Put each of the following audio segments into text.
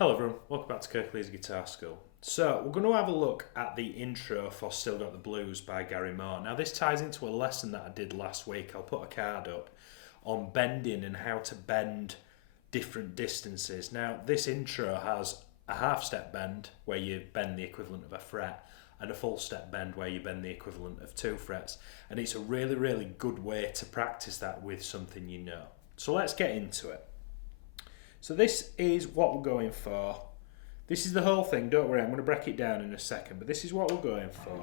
Hello everyone, welcome back to Kirklees Guitar School. So we're going to have a look at the intro for Still Got the Blues by Gary Moore. Now this ties into a lesson that I did last week. I'll put a card up on bending and how to bend different distances. Now this intro has a half step bend where you bend the equivalent of a fret and a full step bend where you bend the equivalent of 2 frets, and it's a really good way to practice that with something you know. So let's get into it. So this is what we're going for. This is the whole thing, don't worry, I'm going to break it down in a second, but this is what we're going for.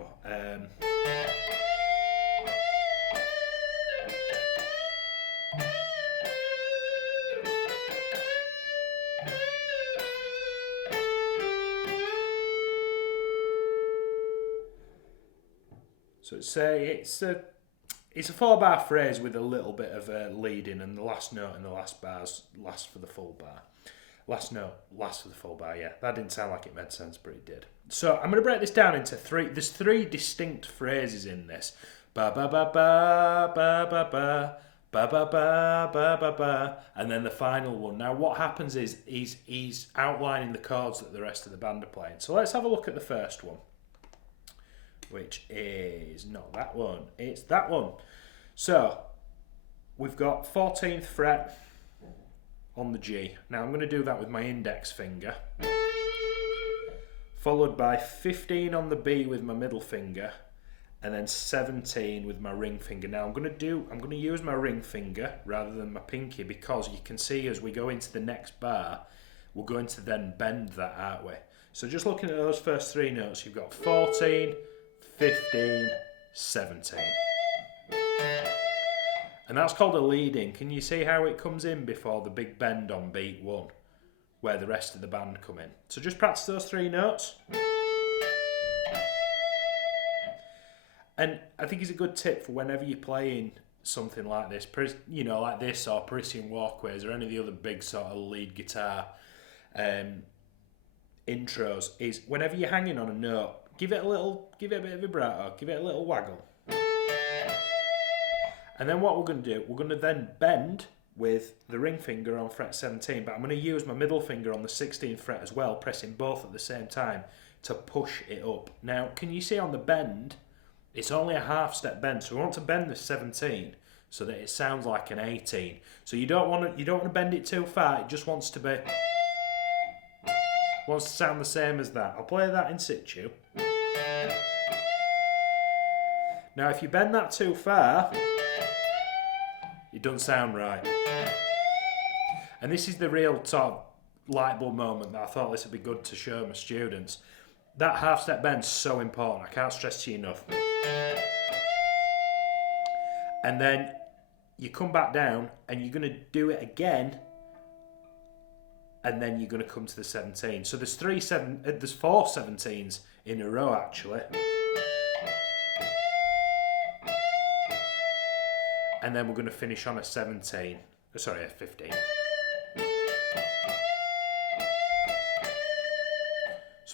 So it's a 4-bar phrase with a little bit of a lead in, and the last note in the last bars last for the full bar. Last note lasts for the full bar, yeah. That didn't sound like it made sense, but it did. So I'm going to break this down into 3. There's 3 distinct phrases in this. Ba ba ba ba ba ba ba ba ba ba ba ba ba, and then the final one. Now what happens is he's outlining the chords that the rest of the band are playing. So let's have a look at the first one, which is not that one, it's that one. So we've got 14th fret on the G. Now I'm going to do that with my index finger, followed by 15 on the B with my middle finger, and then 17 with my ring finger. Now I'm going to use my ring finger rather than my pinky, because you can see as we go into the next bar, we're going to then bend that, aren't we? So just looking at those first 3 notes, you've got 14, 15, 17. And that's called a lead-in. Can you see how it comes in before the big bend on beat 1, where the rest of the band come in? So just practice those 3 notes. And I think it's a good tip for whenever you're playing something like this, you know, like this or Parisian Walkways or any of the other big sort of lead guitar intros, is whenever you're hanging on a note, give it a bit of vibrato, give it a little waggle. And then what we're going to do, we're going to then bend with the ring finger on fret 17, but I'm going to use my middle finger on the 16th fret as well, pressing both at the same time to push it up. Now, can you see on the bend, it's only a half step bend, so we want to bend the 17 so that it sounds like an 18. So you don't want to bend it too far, it just wants to sound the same as that. I'll play that in situ. Now if you bend that too far, it doesn't sound right. And this is the real sort of light bulb moment that I thought this would be good to show my students. That half step bend's so important, I can't stress to you enough. And then you come back down and you're going to do it again, and then you're going to come to the 17. So there's 4 17s in a row actually. And then we're going to finish on a 15. So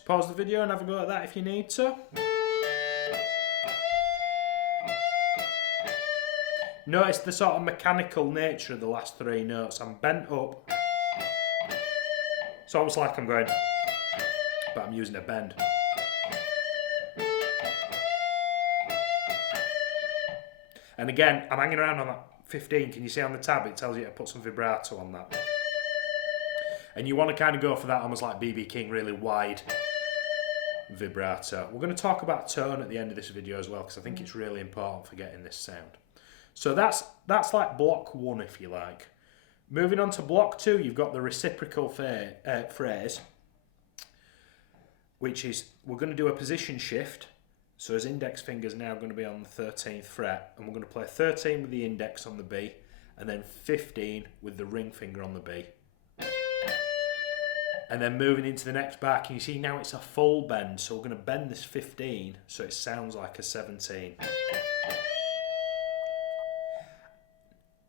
pause the video and have a go at that if you need to. Notice the sort of mechanical nature of the last 3 notes. I'm bent up. It's almost like I'm going, but I'm using a bend. And again, I'm hanging around on that 15. Can you see on the tab, it tells you to put some vibrato on that. And you want to kind of go for that almost like B.B. King, really wide vibrato. We're going to talk about tone at the end of this video as well, because I think it's really important for getting this sound. So that's like block 1, if you like. Moving on to block 2, you've got the reciprocal phrase, which is we're going to do a position shift. So his index finger is now going to be on the 13th fret, and we're going to play 13 with the index on the B, and then 15 with the ring finger on the B. And then moving into the next bar, can you see now it's a full bend, so we're going to bend this 15 so it sounds like a 17.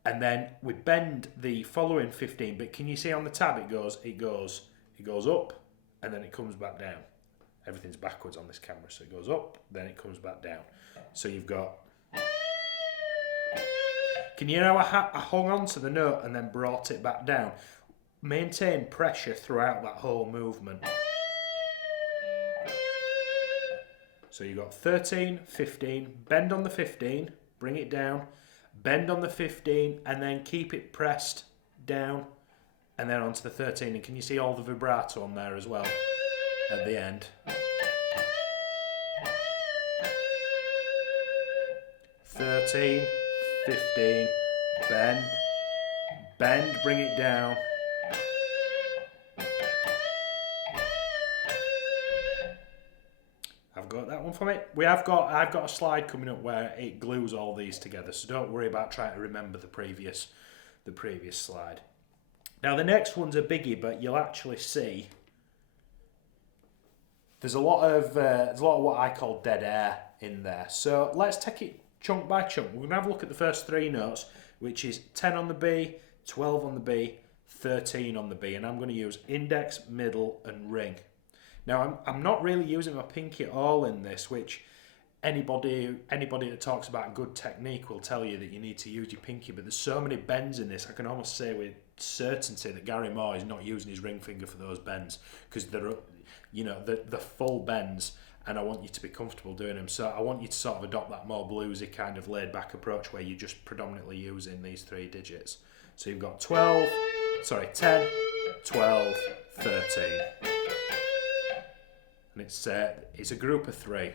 And then we bend the following 15, but can you see on the tab it goes up, and then it comes back down. Everything's backwards on this camera, so it goes up, then it comes back down. So you've got... Can you hear how I hung on to the note and then brought it back down? maintain pressure throughout that whole movement. So you've got 13, 15, bend on the 15, bring it down, bend on the 15, and then keep it pressed down, and then onto the 13. And can you see all the vibrato on there as well at the end? 13, 15, bend, bend, bring it down. I've got that one from it. I've got a slide coming up where it glues all these together, so don't worry about trying to remember the previous slide. Now the next one's a biggie, but you'll actually see there's a lot of what I call dead air in there. So let's take it chunk by chunk. We're going to have a look at the first three notes, which is 10 on the B, 12 on the B, 13 on the B, and I'm going to use index, middle, and ring. Now I'm not really using my pinky at all in this, which anybody that talks about good technique will tell you that you need to use your pinky, but there's so many bends in this, I can almost say with certainty that Gary Moore is not using his ring finger for those bends, because they're, the full bends, and I want you to be comfortable doing them. So I want you to sort of adopt that more bluesy kind of laid back approach where you're just predominantly using these three digits. So you've got 10, 12, 13. And it's a group of three.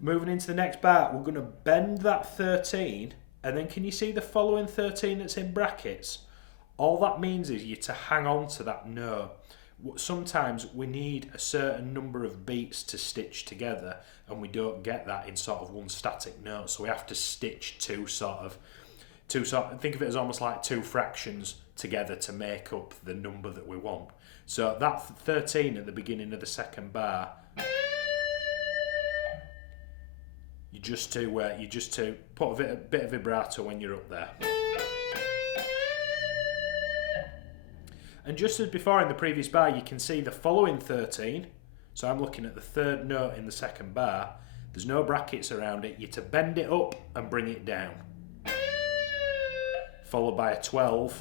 Moving into the next bar, we're going to bend that 13, and then can you see the following 13 that's in brackets? All that means is you to hang on to that note. Sometimes we need a certain number of beats to stitch together, and we don't get that in sort of one static note, so we have to stitch two sort of think of it as almost like two fractions together to make up the number that we want. So that 13 at the beginning of the second bar, you just to put a bit of vibrato when you're up there. And just as before in the previous bar, you can see the following 13. So I'm looking at the third note in the second bar. There's no brackets around it. You're to bend it up and bring it down. Followed by a 12.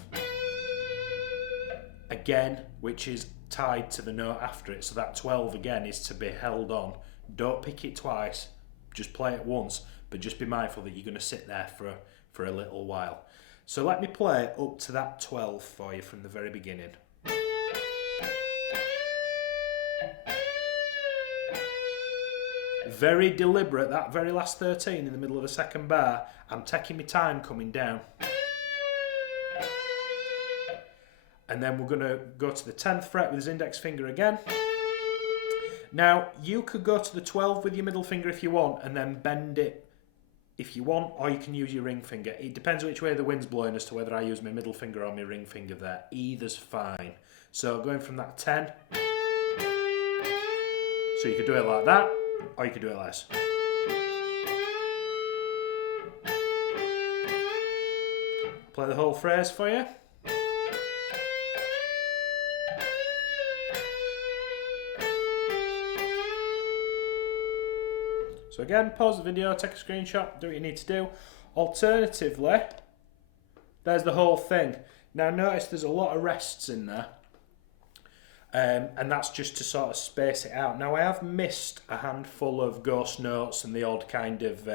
Again, which is tied to the note after it. So that 12 again is to be held on. Don't pick it twice. Just play it once. But just be mindful that you're going to sit there for a little while. So let me play up to that 12 for you from the very beginning. Very deliberate, that very last 13 in the middle of the second bar. I'm taking my time coming down. And then we're going to go to the 10th fret with his index finger again. Now, you could go to the 12 with your middle finger if you want, and then bend it if you want, or you can use your ring finger. It depends which way the wind's blowing as to whether I use my middle finger or my ring finger there. Either's fine. So going from that 10, so you could do it like that, or you could do it like this. Play the whole phrase for you. So again, pause the video, take a screenshot, do what you need to do. Alternatively, there's the whole thing. Now notice there's a lot of rests in there. And that's just to sort of space it out. Now I have missed a handful of ghost notes and the odd kind of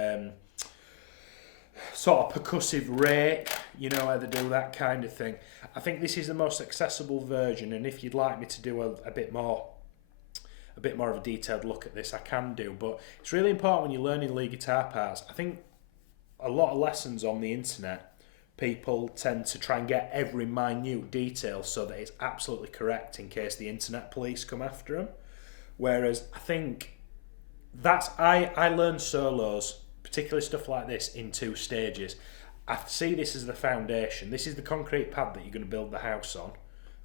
sort of percussive rake, where they do that kind of thing. I think this is the most accessible version, and if you'd like me to do a bit more of a detailed look at this, I can do, but it's really important when you're learning lead guitar parts. I think a lot of lessons on the internet, people tend to try and get every minute detail so that it's absolutely correct in case the internet police come after them. Whereas I think I learn solos, particularly stuff like this, in two stages. I see this as the foundation. This is the concrete pad that you're going to build the house on.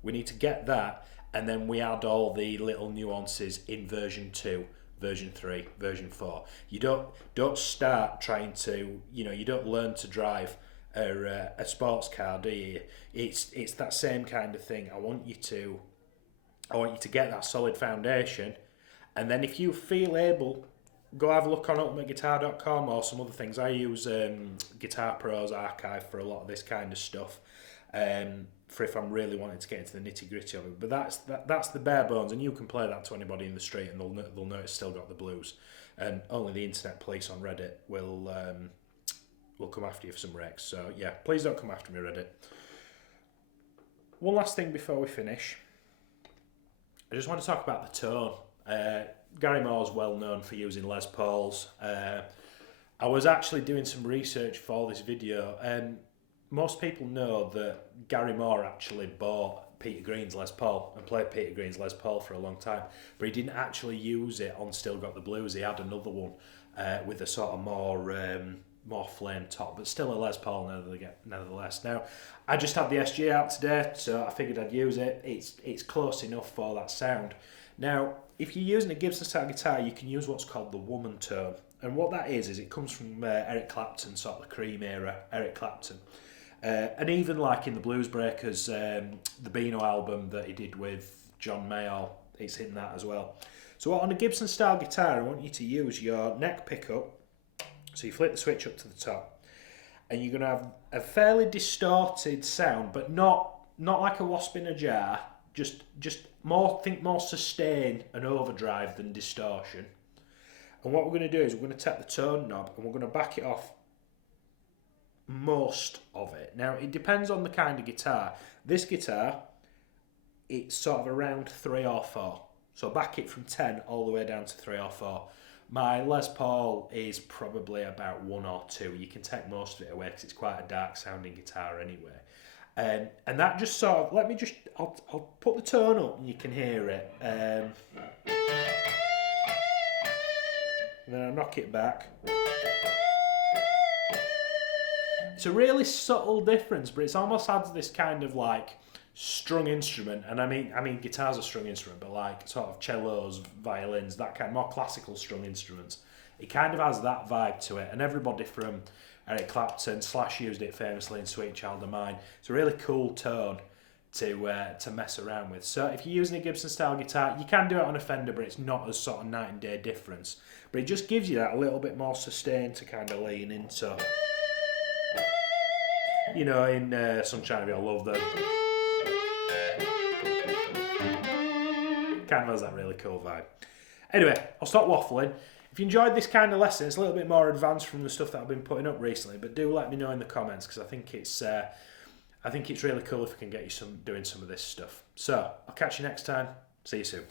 We need to get that, and then we add all the little nuances in version 2, version 3, version 4. You don't start trying to, you don't learn to drive a sports car, do you? It's that same kind of thing. I want you to get that solid foundation, and then if you feel able, go have a look on ultimateguitar.com or some other things. I use Guitar Pro's archive for a lot of this kind of stuff. for if I'm really wanting to get into the nitty gritty of it. But that's the bare bones, and you can play that to anybody in the street, and they'll know it's still got the blues. And only the internet police on Reddit will come after you for some wrecks. So yeah, please don't come after me, Reddit. One last thing before we finish. I just want to talk about the tone. Gary Moore's well known for using Les Pauls. I was actually doing some research for this video, and most people know that Gary Moore actually bought Peter Green's Les Paul and played Peter Green's Les Paul for a long time, but he didn't actually use it on Still Got the Blues. He had another one with a sort of more flame top, but still a Les Paul nevertheless. Now, I just had the SG out today, so I figured I'd use it. It's close enough for that sound. Now, if you're using a Gibson style guitar, you can use what's called the woman tone, and what that is it comes from Eric Clapton, sort of the Cream era, Eric Clapton. And even like in the Blues Breakers, the Beano album that he did with John Mayall, it's in that as well. So on a Gibson style guitar, I want you to use your neck pickup. So you flip the switch up to the top, and you're going to have a fairly distorted sound, but not like a wasp in a jar. Just more sustain and overdrive than distortion. And what we're going to do is we're going to tap the tone knob, and we're going to back it off most of it. Now, it depends on the kind of guitar. This guitar, it's sort of around 3 or 4. So back it from 10 all the way down to 3 or 4. My Les Paul is probably about 1 or 2. You can take most of it away because it's quite a dark sounding guitar anyway. And that just sort of, I'll put the tone up and you can hear it. And then I'll knock it back. It's a really subtle difference, but it's almost adds this kind of like strung instrument, and I mean guitar's a strung instrument, but like sort of cellos, violins, that kind of more classical strung instruments. It kind of has that vibe to it, and everybody from Eric Clapton, Slash used it famously in Sweet Child of Mine. It's a really cool tone to mess around with. So if you're using a Gibson style guitar, you can do it on a Fender, but it's not as sort of night and day difference. But it just gives you that a little bit more sustain to kind of lean into. You know, in Sunshine of Your Love, the kind of has that really cool vibe. Anyway, I'll stop waffling. If you enjoyed this kind of lesson, it's a little bit more advanced from the stuff that I've been putting up recently, but do let me know in the comments, because I think it's really cool if we can get you doing some of this stuff. So I'll catch you next time. See you soon.